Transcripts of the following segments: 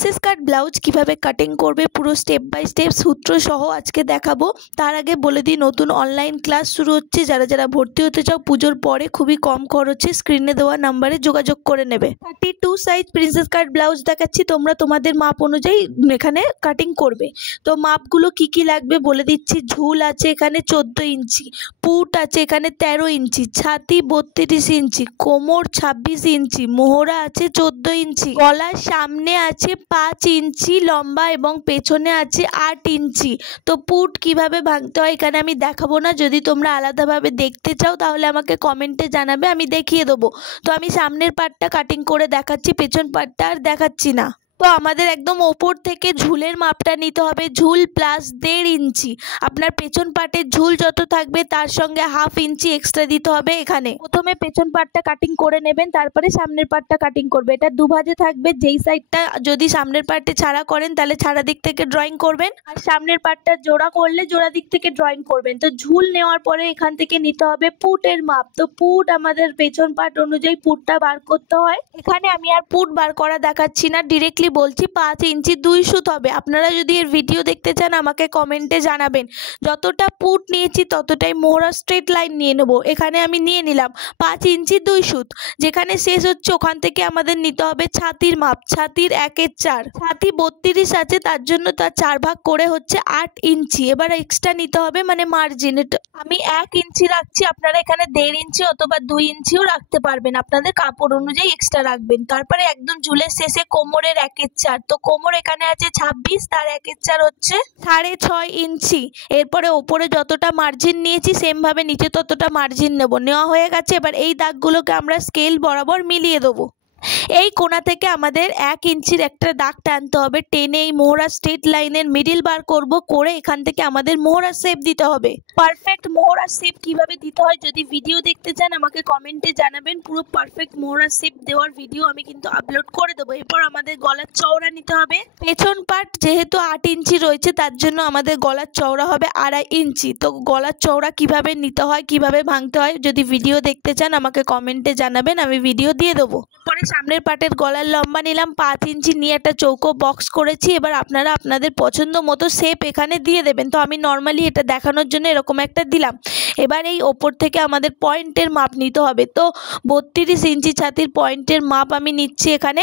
Princess কাট blouse কিভাবে cutting করবে পুরো স্টেপ বাই স্টেপ সূত্র সহ আজকে দেখাবো। তার আগে বলে দিই নতুন অনলাইন ক্লাস শুরু হচ্ছে, যারা যারা ভর্তি হতে চাও পুজোর পরে খুবই কম খরচে স্ক্রিনে দেওয়া নাম্বারে যোগাযোগ করে নেবে। 32 সাইজ প্রিন্সেস কাট ব্লাউজ দেখাচ্ছি, তোমরা তোমাদের মাপ অনুযায়ী এখানে কাটিং করবে। তো মাপগুলো কি কি লাগবে বলে দিচ্ছি। ঝুল আছে এখানে 14 ইঞ্চি, পুট আছে এখানে 13 ইঞ্চি, ছাতি 32 ইঞ্চি, কোমর 26 ইঞ্চি, মোহরা আছে 14 ইঞ্চি, গলার সামনে আছে 5 ইঞ্চি লম্বা এবং পেছনে আছে 8 ইঞ্চি। তো পুট কিভাবে ভাঙতে হয় এখানে আমি দেখাবো না, যদি তোমরা আলাদাভাবে দেখতে চাও তাহলে আমাকে কমেন্টে জানাবে, আমি দেখিয়ে দেবো। তো আমি সামনের পার্টটা কাটিং করে দেখাচ্ছি, পেছন পার্টটা আর দেখাচ্ছি না। তো আমাদের একদম ওপর থেকে ঝুলের মাপটা নিতে হবে, ঝুল প্লাস 1.5 ইঞ্চি। আপনার পেছন পার্টের ঝুল যত থাকবে তার সঙ্গে 1/2 ইঞ্চি এক্সট্রা দিতে হবে। এখানে প্রথমে পেছন পার্টটা কাটিং করে নেবেন, তারপরে সামনের পার্টটা কাটিং করবে। এটা দুভাজে থাকবে, যেই সাইডটা যদি সামনের পার্টে ছাড়া করেন তাহলে ছাড়া দিক থেকে ড্রয়িং করবেন, আর সামনের পার্টটা জোড়া করলে জোড়া দিক থেকে ড্রয়িং করবেন। তো ঝুল নেওয়ার পরে এখান থেকে নিতে হবে পুটের মাপ। তো পুট আমাদের পেছন পার্ট অনুযায়ী পুটটা বার করতে হয়। এখানে আমি আর পুট বার করা দেখাচ্ছি না, ডিরেক্টলি বলছি 5 ইঞ্চি 2 সুত হবে। আপনারা যদি এর ভিডিও দেখতে চান আমাকে কমেন্টে জানাবেন। যতটা পুট নিয়েছি ততটাই মোহরা স্ট্রেট লাইন নিয়ে নেব। এখানে আমি নিয়ে নিলাম 5 ইঞ্চি 2 সুত। যেখানে শেষ হচ্ছে ওখান থেকে আমাদের নিতে হবে ছাতির মাপ, ছাতির 1/4। ছাতি 32 আছে, তার জন্য তার 4 ভাগ করে হচ্ছে 8 ইঞ্চি। এবার এক্সট্রা নিতে হবে মানে মার্জিন, আমি 1 ইঞ্চি রাখছি, আপনারা এখানে 1.5 ইঞ্চি অথবা 2 ইঞ্চিও রাখতে পারবেন, আপনাদের কাপড় অনুযায়ী এক্সট্রা রাখবেন। তারপরে একদম ঝুলের শেষে কোমরের 1/4। তো কোমর এখানে আছে 26, তার 1/4 হচ্ছে 6.5 ইঞ্চি। এরপরে ওপরে যতটা মার্জিন নিয়েছি সেম ভাবে নিচে ততটা মার্জিন নেব। নেওয়া হয়ে গেছে, এবার এই দাগগুলোকে আমরা স্কেল বরাবর মিলিয়ে দেবো। এই কোণা থেকে আমাদের 1 ইঞ্চির একটা দাগ টানতে হবে, টেনে এই মোহরা স্ট্রেট লাইনের মিডিল বার করব, করে এখান থেকে আমাদের মোহরা শেপ দিতে হবে। পারফেক্ট মোহরা শেপ কিভাবে দিতে হয় যদি ভিডিও দেখতে চান আমাকে কমেন্টে জানাবেন, পুরো পারফেক্ট মোহরা শেপ দেওয়ার ভিডিও আমি কিন্তু আপলোড করে দেবো। এরপর আমাদের গলার চওড়া নিতে হবে। পেছন পার্ট যেহেতু 8 ইঞ্চি রয়েছে তার জন্য আমাদের গলার চওড়া হবে 2.5 ইঞ্চি। তো গলার চওড়া কিভাবে নিতে হয় কিভাবে ভাঙতে হয় যদি ভিডিও দেখতে চান আমাকে কমেন্টে জানাবেন, আমি ভিডিও দিয়ে দেবো। পরে সামনের পার্টের গলার লম্বা নিলাম 5 ইঞ্চি, নিয়ে একটা চৌকো বক্স করেছি। এবার আপনারা আপনাদের পছন্দ মতো শেপ এখানে দিয়ে দেবেন। তো আমি নর্মালি এটা দেখানোর জন্য এরকম একটা দিলাম। এবার এই ওপর থেকে আমাদের পয়েন্টের মাপ নিতে হবে। তো 32 ইঞ্চি ছাতির পয়েন্টের মাপ আমি নিচ্ছি এখানে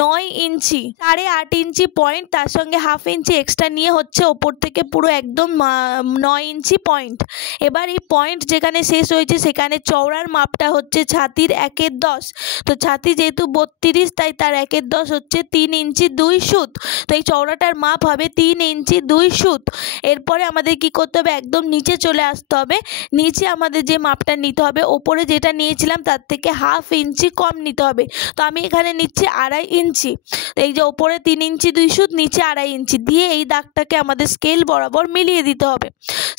9 ইঞ্চি, 8.5 ইঞ্চি পয়েন্ট, তার সঙ্গে 1/2 ইঞ্চি এক্সট্রা নিয়ে হচ্ছে ওপর থেকে পুরো একদম 9 ইঞ্চি পয়েন্ট। এবার এই পয়েন্ট যেখানে শেষ হয়েছে সেখানে চওড়ার মাপটা হচ্ছে ছাতির 1/10। তো ছাতি যেহেতু 32 তাই তার 1/10 হচ্ছে 3 ইঞ্চি 2 সুত। তো এই চওড়াটার মাপ হবে 3 ইঞ্চি 2 সুত। এরপরে আমাদের কি করতে হবে, একদম নিচে চলে আসতে হবে। নিচে আমাদের যে মাপটা নিতে হবে ওপরে যেটা নিয়েছিলাম তার থেকে 1/2 ইঞ্চি কম নিতে হবে। তো আমি এখানে নিচ্ছি 2.5 ইঞ্চি। এই যে ওপরে 3 ইঞ্চি 2 সুত, নিচে 2.5 ইঞ্চি দিয়ে এই দাগটাকে আমাদের স্কেল বরাবর মিলিয়ে দিতে হবে।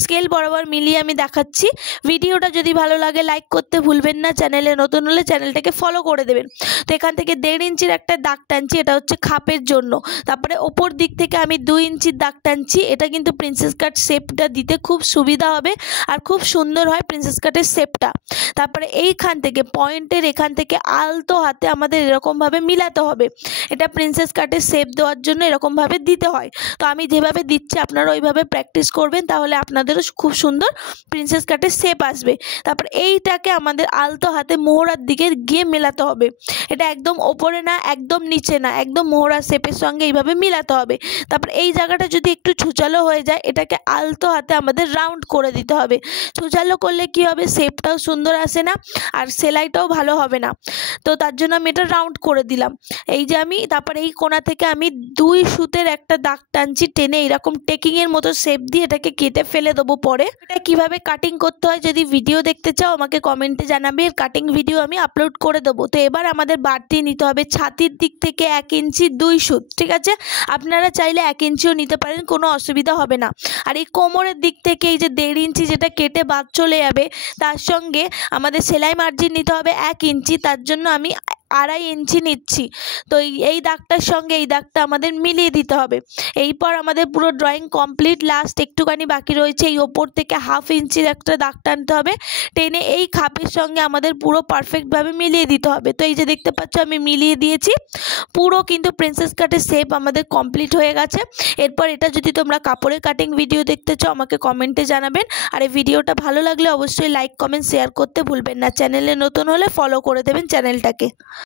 স্কেল বরাবর মিলিয়ে আমি দেখাচ্ছি। ভিডিওটা যদি ভালো লাগে লাইক করতে ভুলবেন না, চ্যানেলে নতুন হলে চ্যানেলটাকে ফলো করে দেবেন। তো এখান থেকে 1.5 ইঞ্চির একটা দাগ টানছি, এটা হচ্ছে খাপের জন্য। তারপরে ওপর দিক থেকে আমি 2 ইঞ্চির দাগ টানছি, এটা কিন্তু প্রিন্সেস কাট শেপটা দিতে খুব সুবিধা হবে আর খুব সুন্দর হয় প্রিন্সেস কাটের শেপটা। তারপরে এইখান থেকে পয়েন্টের এখান থেকে আলতো হাতে আমাদের এরকমভাবে মিলাতে হবে। এটা প্রিন্সেস কাটের শেপ দেওয়ার জন্য এরকমভাবে দিতে হয়। তো আমি যেভাবে দিচ্ছি আপনারা ওইভাবে প্র্যাকটিস করবেন, তাহলে আপনাদেরও খুব সুন্দর প্রিন্সেস কাটের শেপ আসবে। তারপরে এইটাকে আমাদের আলতো হাতে মোহরার দিকে গিয়ে মেলাতে হবে। এটা একদম ওপরে না একদম নিচে না, একদম মোহরা শেপের সঙ্গে এইভাবে মিলাতে হবে। তারপর এই জায়গাটা যদি একটু ছুচালো হয়ে যায় এটাকে আলতো হাতে আমাদের রাউন্ড করে দিতে হবে। ছুচালো করলে কি হবে, শেপটাও সুন্দর আসে না আর সেলাইটাও ভালো হবে না। তো তার জন্য আমি এটা রাউন্ড করে দিলাম। এই যে আমি তারপরে এই কোণা থেকে আমি 2 সুতের একটা দাগ টানছি, টেনে এরকম টেকিংয়ের মতো শেপ দিয়ে এটাকে কেটে ফেলে দেবো। পরে এটা কিভাবে কাটিং করতে হয় যদি ভিডিও দেখতে চাও আমাকে কমেন্টে জানাবে, এর কাটিং ভিডিও আমি আপলোড করে দেবো। তো এবার আমাদের বাড়তি নিতে হবে ছাতির দিক থেকে 1 ইঞ্চি 2 সুত, ঠিক আছে? আপনারা চাইলে 1 ইঞ্চিও নিতে পারেন, কোনো অসুবিধা হবে না। আর এই কোমরের দিক থেকে এই যে 1.5 ইঞ্চি যেটা কেটে বাদ চলে যাবে তার সঙ্গে আমাদের সেলাই মার্জিন নিতে হবে 1 ইঞ্চি। তার জন্য আমি 2.5 ইঞ্চি নিচ্ছি। তো এই দাগটার সঙ্গে এই দাগটা আমাদের মিলিয়ে দিতে হবে। এরপর আমাদের পুরো ড্রয়িং কমপ্লিট, লাস্ট একটুখানি বাকি রয়েছে, এই ওপর থেকে 1/2 ইঞ্চির একটা দাগ টানতে হবে, টেনে এই খাপের সঙ্গে আমাদের পুরো পারফেক্টভাবে মিলিয়ে দিতে হবে। তো এই যে দেখতে পাচ্ছ আমি মিলিয়ে দিয়েছি, পুরো কিন্তু প্রিন্সেস কাটের শেপ আমাদের কমপ্লিট হয়ে গেছে। এরপর এটা যদি তোমরা কাপড়ের কাটিং ভিডিও দেখতে চাও আমাকে কমেন্টে জানাবেন। আর এই ভিডিওটা ভালো লাগলে অবশ্যই লাইক কমেন্ট শেয়ার করতে ভুলবেন না। চ্যানেলে নতুন হলে ফলো করে দেবেন চ্যানেলটাকে।